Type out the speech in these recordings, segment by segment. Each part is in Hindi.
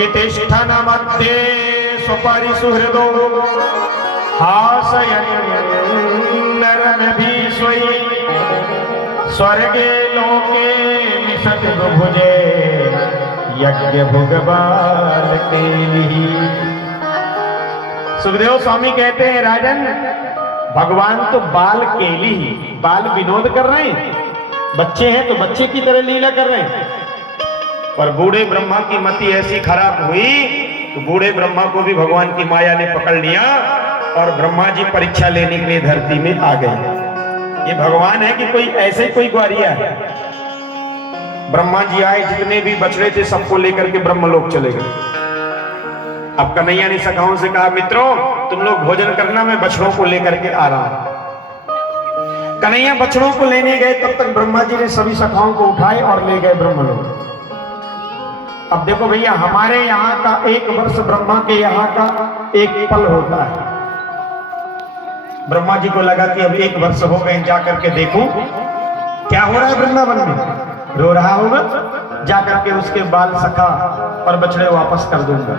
कि तिष्ठन् मध्ये स्वपरि सुहृदो हासयन्नरनभीष्वै स्वर्गे लोके मिषति भुजे यज्ञ भुगवाल केलिहि। सुखदेव स्वामी कहते हैं राजन, भगवान तो बाल केली ही, बाल विनोद कर रहे हैं, बच्चे हैं तो बच्चे की तरह लीला कर रहे हैं। पर बूढ़े ब्रह्मा की मति ऐसी खराब हुई तो बूढ़े ब्रह्मा को भी भगवान की माया ने पकड़ लिया और ब्रह्मा जी परीक्षा लेने के लिए धरती में आ गए। ये भगवान है कि कोई ऐसे ही कोई ग्वारिया है? ब्रह्मा जी आए, जितने भी बछड़े थे सबको लेकर के ब्रह्मलोक चले गए। अब कन्हैया ने सखाओं से कहा, मित्रों तुम लोग भोजन करना, मैं बछड़ों को लेकर के आ रहा हूं। कन्हैया बछड़ों को लेने गए, तब तक ब्रह्मा जी ने सभी सखाओं को उठाए और ले गए ब्रह्मलोक। अब देखो भैया, हमारे यहाँ का एक वर्ष ब्रह्मा के यहाँ का एक पल होता है। ब्रह्मा जी को लगा कि अब एक वर्ष हो गए, जाकर के देखूं क्या हो रहा है वृंदावन में। रो रहा होगा, जाकर के उसके बाल सखा और बछड़े वापस कर दूंगा।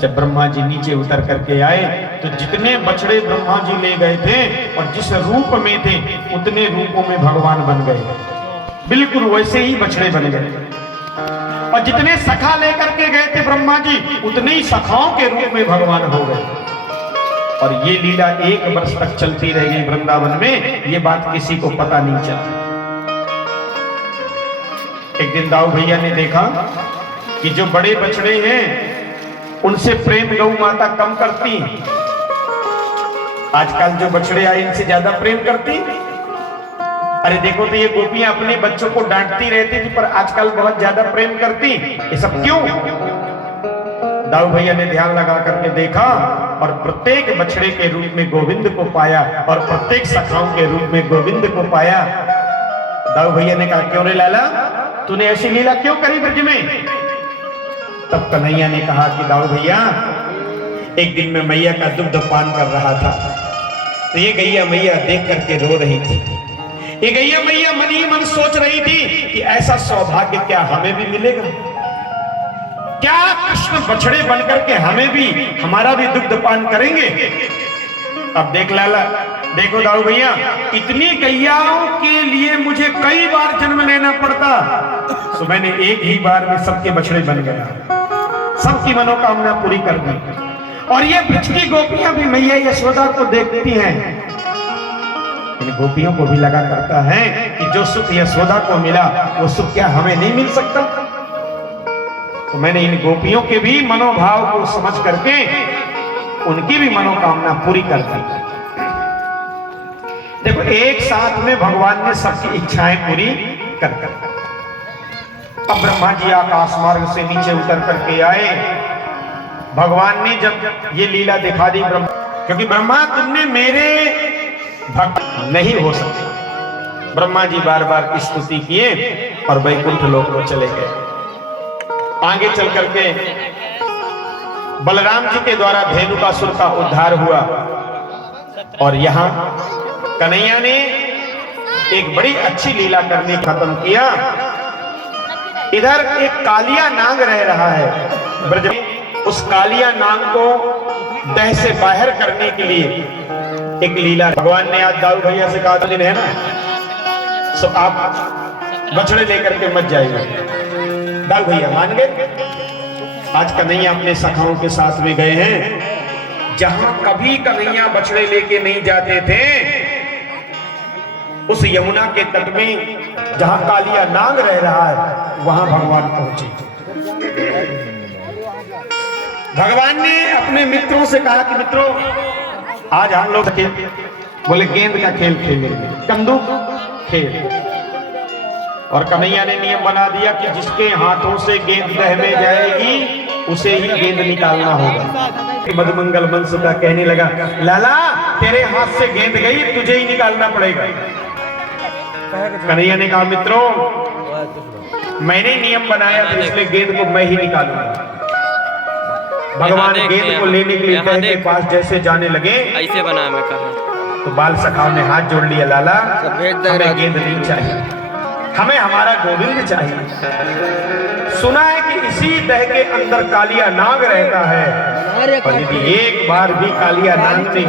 जब ब्रह्मा जी नीचे उतर करके आए तो जितने बछड़े ब्रह्मा जी ले गए थे और जिस रूप में थे उतने रूपों में भगवान बन गए, बिल्कुल वैसे ही बछड़े बन गए। और जितने सखा लेकर के गए थे ब्रह्मा जी, उतने ही सखाओं के रूप में भगवान हो गए। और ये लीला एक वर्ष तक चलती रह गई वृंदावन में। ये बात किसी को पता नहीं चला। एक दिन दाऊ भैया ने देखा कि जो बड़े बछड़े हैं उनसे प्रेम गौ माता कम करती। आजकल जो बछड़े आए इनसे ज्यादा प्रेम करती। अरे देखो तो ये गोपियां अपने बच्चों को डांटती रहती थी, पर आजकल बहुत ज्यादा प्रेम करती। ये सब क्यों? दाऊ भैया ने ध्यान लगा करके देखा और प्रत्येक बछड़े के रूप में गोविंद को पाया और प्रत्येक सखाओं के रूप में गोविंद को पाया। दाऊ भैया ने कहा, क्यों रे लाला, तूने ऐसी लीला क्यों करी ब्रज में? तब कन्हैया ने कहा कि दाऊ भैया, एक दिन मैं मैया का दुग्ध पान कर रहा था तो ये गैया मैया देख करके रो रही थी। ये गैया मैया मन ही मन सोच रही थी कि ऐसा सौभाग्य क्या हमें भी मिलेगा, क्या कृष्ण बछड़े बनकर के हमें भी, हमारा भी दुग्ध पान करेंगे। अब देख लाला, देखो दाऊ भैया, इतनी गैयाओं के लिए मुझे कई बार जन्म लेना पड़ता, तो मैंने एक ही बार में सबके बछड़े बन गया, सबकी मनोकामना पूरी कर दी। और ये ब्रज की गोपियां भी मैया यशोदा को देखती हैं। इन गोपियों को भी लगा करता है कि जो सुख यशोदा को मिला वो सुख क्या हमें नहीं मिल सकता। तो मैंने इन गोपियों के भी मनोभाव को समझ करके उनकी भी मनोकामना पूरी कर दी। देखो, एक साथ में भगवान ने सबकी इच्छाएं पूरी कर दी। अब ब्रह्मा जी आकाश मार्ग से नीचे उतर करके आए। भगवान ने जब ये लीला दिखा दी, क्योंकि ब्रह्मा तुमने मेरे भक्त नहीं हो सकते। ब्रह्मा जी बार बार स्तुति किए और वैकुंठ लोक को चले गए। आगे चल करके बलराम जी के द्वारा धेनुकासुर का उद्धार हुआ और यहाँ कन्हैया ने एक बड़ी अच्छी लीला करने खत्म किया। इधर एक कालिया नाग रह रहा है ब्रज में। उस कालिया नाग को दह से बाहर करने के लिए एक लीला भगवान ने आज दाऊ भैया से कहा, दिन है ना, सो आप बछड़े लेकर के मत जाइए। दाऊ भैया मान गए। आज कन्हैया अपने सखाओं के साथ में गए हैं। जहां कभी कन्हैया बछड़े लेके नहीं जाते थे, उस यमुना के तट में जहां कालिया नाग रह रहा है, वहां भगवान पहुंचे। भगवान ने अपने मित्रों से कहा कि मित्रों, आज हम लोग बोले गेंद का खेल खेलेंगे, कंदूक खेल। और कन्हैया ने नियम बना दिया कि जिसके हाथों से गेंद दह में जाएगी उसे ही गेंद निकालना होगा। मधुमंगल वंश का कहने लगा, लाला तेरे हाथ से गेंद गई, तुझे ही निकालना पड़ेगा। कन्हैया ने कहा, मित्रों मैंने नियम बनाया तो इसलिए गेंद को मैं ही निकालूंगा। भगवान गेंद को लेने के लिए दह के पास जैसे जाने लगे, ऐसे बना मैं कहा तो बाल सखाओं ने हाथ जोड़ लिया, लाला हमें गेंद नहीं चाहिए, हमें हमारा गोविंद चाहिए। सुना है कि इसी देह के अंदर कालिया नाग रहता है, और यदि एक बार भी कालिया नाग ने